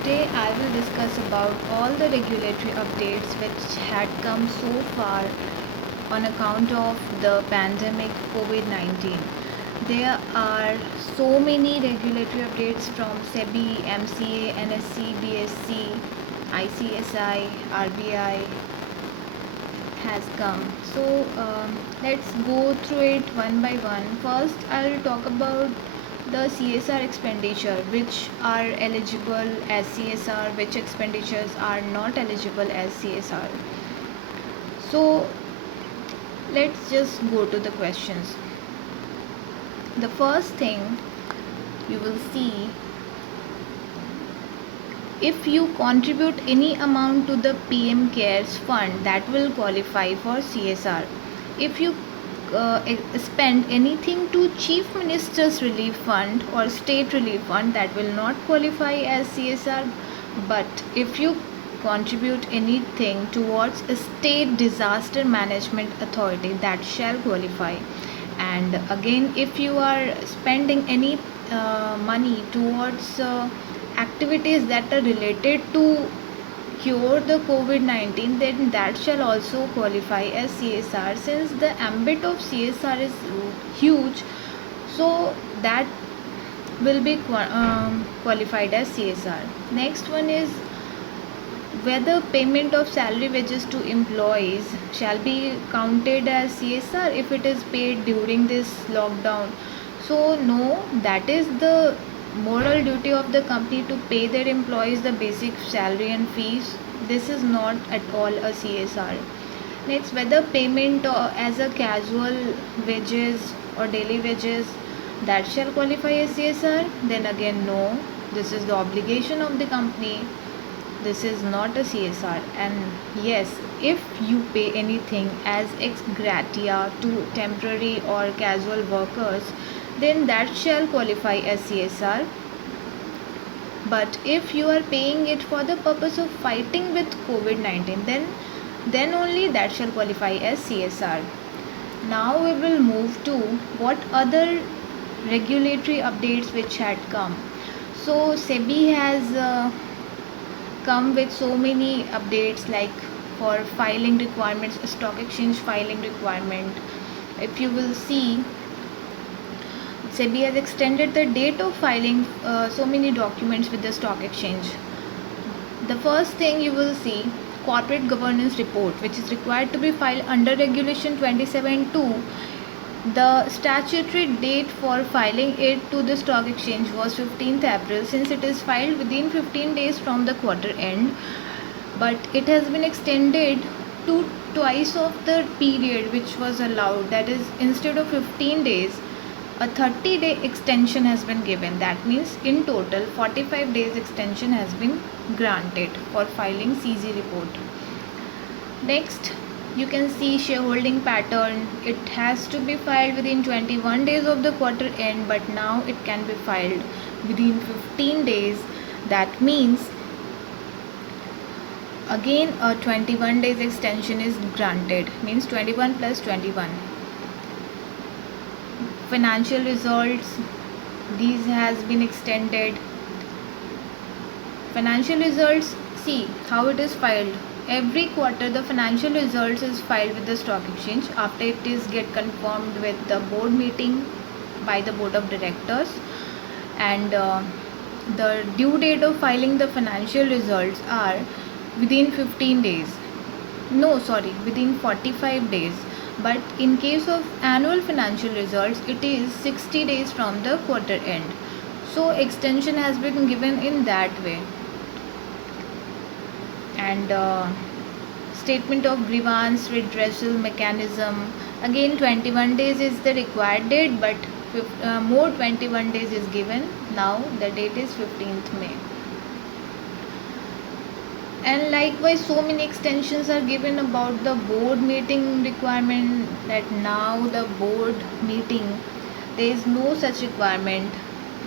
Today I will discuss about all the regulatory updates which had come so far on account of the pandemic COVID-19. There are so many regulatory updates from SEBI, MCA, NSE, BSC, ICSI, RBI has come. So let's go through it one by one. First, I'll talk about the CSR expenditure, which are eligible as CSR, which expenditures are not eligible as CSR. So let's just go to the questions. The first thing you will see, if you contribute any amount to the PM CARES fund, that will qualify for CSR. If you spend anything to Chief Minister's Relief Fund or State Relief Fund, that will not qualify as CSR. But if you contribute anything towards a State Disaster Management Authority, that shall qualify. And again, if you are spending any money towards activities that are related to cure the COVID-19, then that shall also qualify as CSR. Since the ambit of CSR is huge, so that will be qualified as CSR. Next one is whether payment of salary wages to employees shall be counted as CSR if it is paid during this lockdown. So no, that is the moral duty of the company to pay their employees the basic salary and fees. This is not at all a CSR. Next, whether payment as a casual wages or daily wages, that shall qualify as CSR. Then again, no, this is the obligation of the company. This is not a CSR. And yes, if you pay anything as ex gratia to temporary or casual workers, then that shall qualify as CSR. But if you are paying it for the purpose of fighting with COVID-19, then only that shall qualify as CSR. Now we will move to what other regulatory updates which had come. So SEBI has come with so many updates, like for filing requirements, stock exchange filing requirement. If you will see, SEBI has extended the date of filing so many documents with the stock exchange. The first thing you will see, corporate governance report, which is required to be filed under regulation 27(2). The statutory date for filing it to the stock exchange was 15th April, since it is filed within 15 days from the quarter end. But it has been extended to twice of the period which was allowed. That is, instead of 15 days, a 30-day extension has been given. That means in total 45 days extension has been granted for filing CG report. Next, you can see shareholding pattern. It has to be filed within 21 days of the quarter end, but now it can be filed within 15 days. That means again a 21 days extension is granted, means 21 plus 21. Financial results, these has been extended. Financial results, see how it is filed. Every quarter the financial results is filed with the stock exchange after it is get confirmed with the board meeting by the board of directors. And the due date of filing the financial results are within 15 days. No, sorry, within 45 days. But in case of annual financial results, it is 60 days from the quarter end. So extension has been given in that way. And statement of grievance redressal mechanism, again 21 days is the required date, but more 21 days is given. Now the date is 15th May. And likewise, so many extensions are given about the board meeting requirement, that now the board meeting, there is no such requirement.